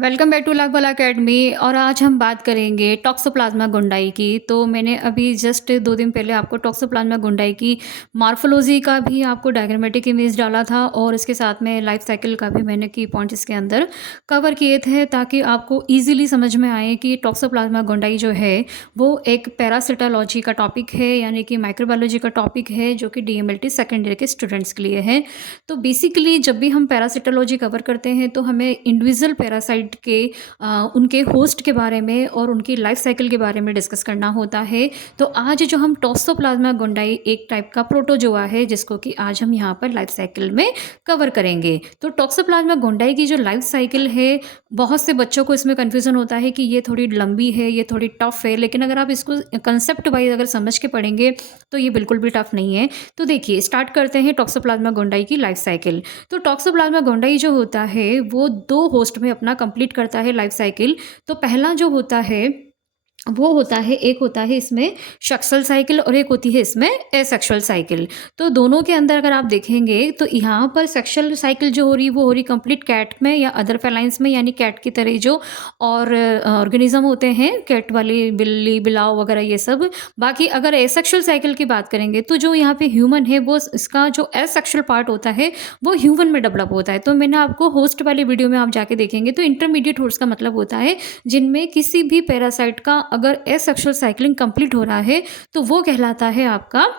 Welcome back to Lifebuoy academy. और आज हम बात करेंगे टॉक्सोप्लाज्मा गुंडाई की। तो मैंने अभी जस्ट 2 दिन पहले आपको टॉक्सोप्लाज्मा गुंडाई की मॉर्फोलॉजी का भी आपको डायग्रामेटिक इमेज डाला था और इसके साथ में लाइफ साइकिल का भी मैंने की पॉइंट्स इसके अंदर कवर किए थे, ताकि आपको ईज़िली समझ में आए कि टॉक्सोप्लाज्मा गुंडाई जो है वो एक पैरासिटोलॉजी का टॉपिक है, यानी कि माइक्रोबायोलॉजी का टॉपिक है, जो कि डीएमएलटी सेकेंड ईयर के स्टूडेंट्स के लिए है। तो बेसिकली जब भी हम पैरासिटोलॉजी कवर करते हैं तो हमें इंडिविजुअल पैरासाइट के उनके होस्ट के बारे में और उनकी लाइफ साइकिल के बारे में डिस्कस करना होता है। तो आज जो हम टॉक्सोप्लाज्मा गुंडाई एक टाइप का प्रोटोजोआ है, जिसको कि आज हम यहाँ पर लाइफ साइकिल में कवर करेंगे। तो टॉक्सोप्लाज्मा गुंडाई की जो लाइफ साइकिल है, बहुत से बच्चों को इसमें कन्फ्यूज़न होता है कि ये थोड़ी लंबी है, ये थोड़ी टफ है, लेकिन अगर आप इसको कंसेप्ट वाइज अगर समझ के पढ़ेंगे तो ये बिल्कुल भी टफ नहीं है। तो देखिए, स्टार्ट करते हैं टॉक्सोप्लाज्मा गुंडाई की लाइफ साइकिल। तो टॉक्सोप्लाज्मा गोंडाई जो होता है वो 2 होस्ट में अपना कंप्लीट करता है लाइफ साइकिल। तो पहला जो होता है वो होता है, एक होता है इसमें सेक्सुअल साइकिल और एक होती है इसमें एसेक्सुअल साइकिल। तो दोनों के अंदर अगर आप देखेंगे तो यहाँ पर सेक्सुअल साइकिल जो हो रही वो हो रही कंप्लीट कैट में या अदर फेलाइंस में, यानी कैट की तरह जो और ऑर्गेनिज्म होते हैं, कैट वाली बिल्ली बिलाव वगैरह ये सब। बाकी अगर एसेक्सुअल साइकिल की बात करेंगे तो जो यहाँ पे ह्यूमन है वो इसका जो एसेक्सुअल पार्ट होता है वो ह्यूमन में डेवलप होता है। तो मैंने आपको होस्ट वाली वीडियो में आप जाके देखेंगे तो इंटरमीडिएट होस्ट का मतलब होता है जिनमें किसी भी पैरासाइट का अगर एसेक्सुअल साइक्लिंग कंप्लीट हो रहा है तो वो कहलाता है आपका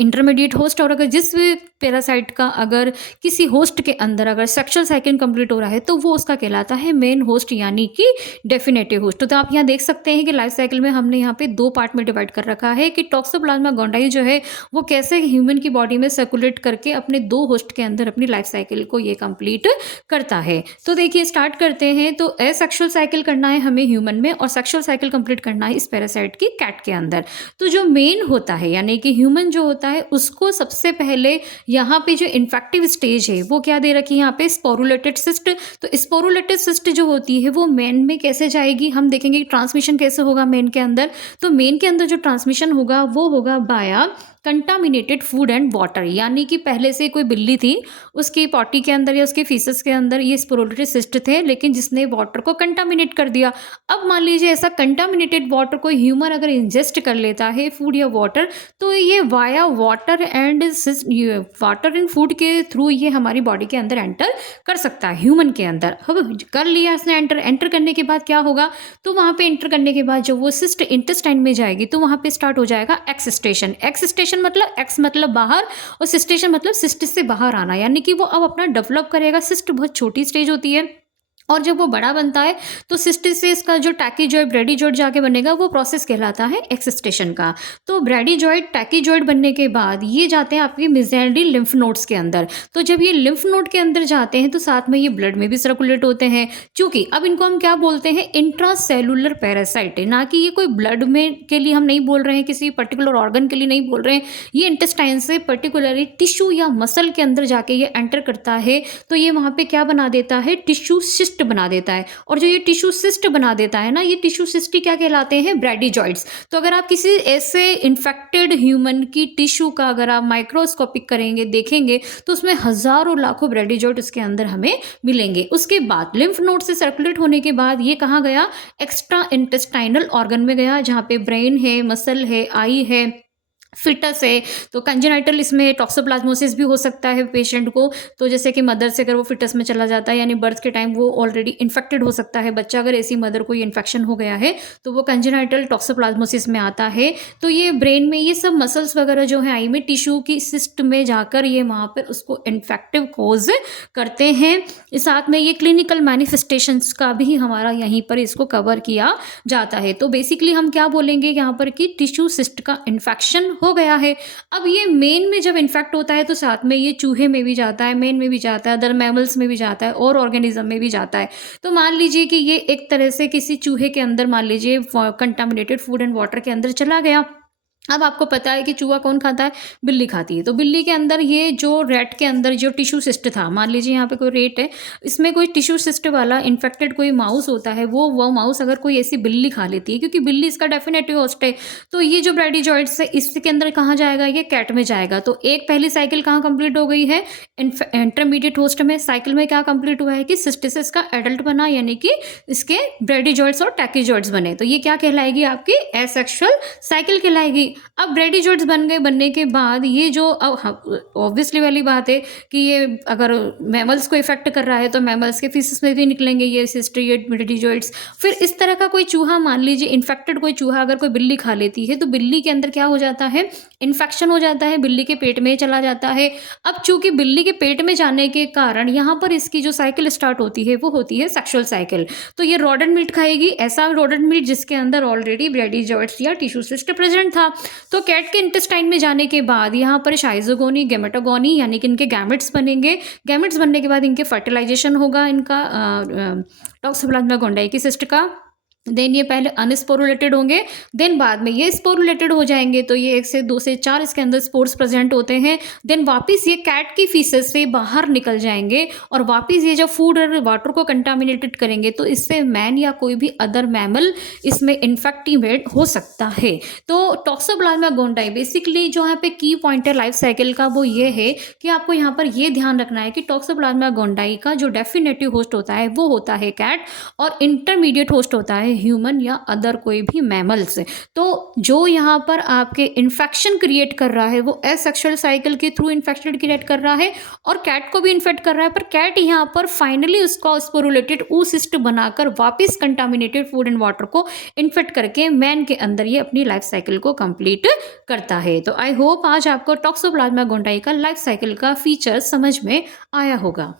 इंटरमीडिएट होस्ट। और अगर जिस भी पैरासाइट का अगर किसी होस्ट के अंदर अगर सेक्सुअल साइकिल कंप्लीट हो रहा है तो वो उसका कहलाता है मेन होस्ट, यानी कि डेफिनेटिव होस्ट। तो आप यहाँ देख सकते हैं कि लाइफ साइकिल में हमने यहाँ पे 2 पार्ट में डिवाइड कर रखा है कि टॉक्सोप्लाज्मा गोंडाई जो है वो कैसे ह्यूमन की बॉडी में सर्कुलेट करके अपने 2 होस्ट के अंदर अपनी लाइफ साइकिल को ये कंप्लीट करता है। तो देखिए, स्टार्ट करते हैं। तो एसेक्सुअल साइकिल करना है हमें ह्यूमन में और सेक्सुअल साइकिल कंप्लीट करना है इस पैरासाइट की कैट के अंदर। तो जो मेन होता है यानी कि ह्यूमन जो होता है उसको सबसे पहले यहाँ पे जो इन्फेक्टिव स्टेज है वो क्या दे रखी है यहाँ पे, स्पोरुलेटेड सिस्ट। तो स्पोरुलेटेड सिस्ट जो होती है वो मेन में कैसे जाएगी, हम देखेंगे कि ट्रांसमिशन कैसे होगा मेन के अंदर। तो मेन के अंदर जो ट्रांसमिशन होगा वो होगा बाया कंटामिनेटेड फूड एंड वाटर, यानी कि पहले से कोई बिल्ली थी, उसकी पॉटी के अंदर या उसके फीसस के अंदर ये स्पोरुलेटेड सिस्ट थे, लेकिन जिसने वाटर को कंटामिनेट कर दिया। अब मान लीजिए ऐसा कंटामिनेटेड वाटर कोई ह्यूमन अगर इंजेस्ट कर लेता है, फूड या वाटर, तो ये वाया वाटर एंड फूड के थ्रू ये हमारी बॉडी के अंदर एंटर कर सकता है ह्यूमन के अंदर। अब कर लिया इसने एंटर करने के बाद क्या होगा, तो वहाँ पे एंटर करने के बाद जब वो सिस्ट इंटेस्टाइन में जाएगी तो वहाँ पे स्टार्ट हो जाएगा एक्सस्टेशन। एक्सस्टेशन मतलब एक्स मतलब बाहर और सिस्टेशन मतलब सिस्ट से बाहर आना, यानी कि वो अब अपना डेवलप करेगा। सिस्ट बहुत छोटी स्टेज होती है और जब वो बड़ा बनता है तो सिस्ट से इसका जो टैकीजॉइड ब्रेडीजॉइड जाके बनेगा वो प्रोसेस कहलाता है एक्सस्टेशन का। तो ब्रेडीजॉइड टैकीजॉइड बनने के बाद ये जाते हैं आपके मिजेंडी लिम्फ नोड्स के अंदर। तो जब ये लिम्फ नोड के अंदर जाते हैं तो साथ में ये ब्लड में भी सर्कुलेट होते हैं। चूंकि अब इनको हम क्या बोलते हैं, इंट्रासेलुलर पैरासाइट है, ना कि ये कोई ब्लड में के लिए हम नहीं बोल रहे हैं, किसी पर्टिकुलर ऑर्गन के लिए नहीं बोल रहे हैं। ये इंटेस्टाइन से पर्टिकुलरली टिश्यू या मसल के अंदर जाके ये एंटर करता है। तो ये वहाँ पे क्या बना देता है, टिश्यू सिस्ट बना देता है। और जो ये टिश्यू सिस्ट बना देता है ना, ये टिश्यू सिस्ट क्या कहलाते हैं, ब्रेडीजॉइड्स। तो अगर आप किसी ऐसे इन्फेक्टेड ह्यूमन की टिश्यू का अगर आप माइक्रोस्कोपिक करेंगे, देखेंगे, तो उसमें हजारों लाखों ब्रेडीजॉइड उसके अंदर हमें मिलेंगे। उसके बाद लिम्फ नोड से सर्कुलेट होने के बाद ये कहाँ गया, एक्स्ट्रा इंटेस्टाइनल ऑर्गन में गया, जहाँ पे ब्रेन है, मसल है, आई है, फिटस है। तो कंजेनाइटल इसमें टॉक्सोप्लाज्मोसिस भी हो सकता है पेशेंट को। तो जैसे कि मदर से अगर वो फिटस में चला जाता है, यानी बर्थ के टाइम वो ऑलरेडी इन्फेक्टेड हो सकता है बच्चा, अगर ऐसी मदर को ये इन्फेक्शन हो गया है तो वो कंजेनाइटल टॉक्सोप्लाज्मोसिस में आता है। तो ये ब्रेन में ये सब मसल्स वगैरह जो है आई में टिश्यू की सिस्ट में जाकर ये वहाँ पर उसको इन्फेक्टिव कोज करते हैं। साथ में ये क्लिनिकल मैनिफेस्टेशंस का भी हमारा यहीं पर इसको कवर किया जाता है। तो बेसिकली हम क्या बोलेंगे यहाँ पर कि टिश्यू सिस्ट का इन्फेक्शन हो गया है। अब ये मेन में जब इन्फेक्ट होता है तो साथ में ये चूहे में भी जाता है, मेन में भी जाता है, अदर मैमल्स में भी जाता है और ऑर्गेनिज्म में भी जाता है। तो मान लीजिए कि ये एक तरह से किसी चूहे के अंदर मान लीजिए कंटामिनेटेड फूड एंड वाटर के अंदर चला गया, अब आपको पता है कि चूहा कौन खाता है? बिल्ली खाती है। तो बिल्ली के अंदर ये जो रैट के अंदर जो टिश्यू सिस्ट था, मान लीजिए यहाँ पे कोई रेट है, इसमें कोई टिश्यू सिस्ट वाला इन्फेक्टेड कोई माउस होता है, वो माउस अगर कोई ऐसी बिल्ली खा लेती है, क्योंकि बिल्ली इसका डेफिनेटिव होस्ट है, तो ये जो ब्रैडीजॉइट्स है, इसके अंदर कहाँ जाएगा? ये कैट में जाएगा। तो एक पहली साइकिल कहाँ कंप्लीट हो गई है? इंटरमीडिएट होस्ट में। साइकिल में क्या कंप्लीट हुआ है कि सिस्टिसिस का एडल्ट बना, यानी कि इसके ब्रैडीजॉइट्स और टैकीजॉइट्स बने। तो ये क्या कहलाएगी? आपकी एसेक्सुअल साइकिल कहलाएगी। अब ब्रैडीजॉइट्स बन गए, बनने के बाद ये जो ऑब्वियसली वाली बात है कि ये अगर मैमल्स को इफेक्ट कर रहा है तो मैमल्स के फीसेस में भी निकलेंगे ये सिस्ट्रिएट ब्रैडीजॉइट्स। फिर इस तरह का कोई चूहा, मान लीजिए इन्फेक्टेड कोई चूहा अगर कोई बिल्ली खा लेती है, तो बिल्ली के अंदर क्या हो जाता है? इन्फेक्शन हो जाता है, बिल्ली के पेट में चला जाता है। अब चूंकि बिल्ली के पेट में जाने के कारण यहाँ पर इसकी जो साइकिल स्टार्ट होती है वो होती है सेक्सुअल साइकिल। तो ये रोडेंट मीट खाएगी, ऐसा रोडेंट मीट जिसके अंदर ऑलरेडी ब्रैडीजॉइट्स या टिश्यू सिस्ट प्रेजेंट था। तो कैट के इंटेस्टाइन में जाने के बाद यहाँ पर शाइजोगोनी, गेमेटोगोनी, यानी कि इनके गैमेट्स बनेंगे। गैमेट्स बनने के बाद इनके फर्टिलाइजेशन होगा, इनका टॉक्सोप्लाज्मा गोंडाई की सिस्ट का। देन ये पहले अनस्पोरुलेटेड होंगे, देन बाद में ये स्पोरुलेटेड हो जाएंगे। तो ये 1 से 2 से 4 इसके अंदर स्पोर्स प्रेजेंट होते हैं। देन वापस ये कैट की फीसेस से बाहर निकल जाएंगे और वापस ये जब फूड और वाटर को कंटामिनेटेड करेंगे तो इससे मैन या कोई भी अदर मैमल इसमें इन्फेक्टिवेट हो सकता है। तो टॉक्सोप्लाज्मा गोंडाई बेसिकली जो यहाँ पे की पॉइंट है लाइफ साइकिल का वो ये है कि आपको यहाँ पर ये ध्यान रखना है कि टॉक्सोप्लाज्मा गोंडाई का जो डेफिनेटिव होस्ट होता है वो होता है कैट, और इंटरमीडिएट होस्ट होता है ह्यूमन या अदर कोई भी मैमल्स। तो जो यहाँ पर आपके इन्फेक्शन क्रिएट कर रहा है वो एसेक्सुअल साइकिल के थ्रू इन्फेक्शन क्रिएट कर रहा है और कैट को भी इन्फेक्ट कर रहा है, पर कैट यहाँ पर फाइनली उसका स्पोरुलेटेड oocyst बनाकर वापस कंटामिनेटेड फूड एंड वाटर को इन्फेक्ट करके मैन के अंदर ये अपनी लाइफ साइकिल को कंप्लीट करता है। तो आई होप आज आपको टॉक्सोप्लाज्मा गोंडाई का लाइफ साइकिल का फीचर समझ में आया होगा।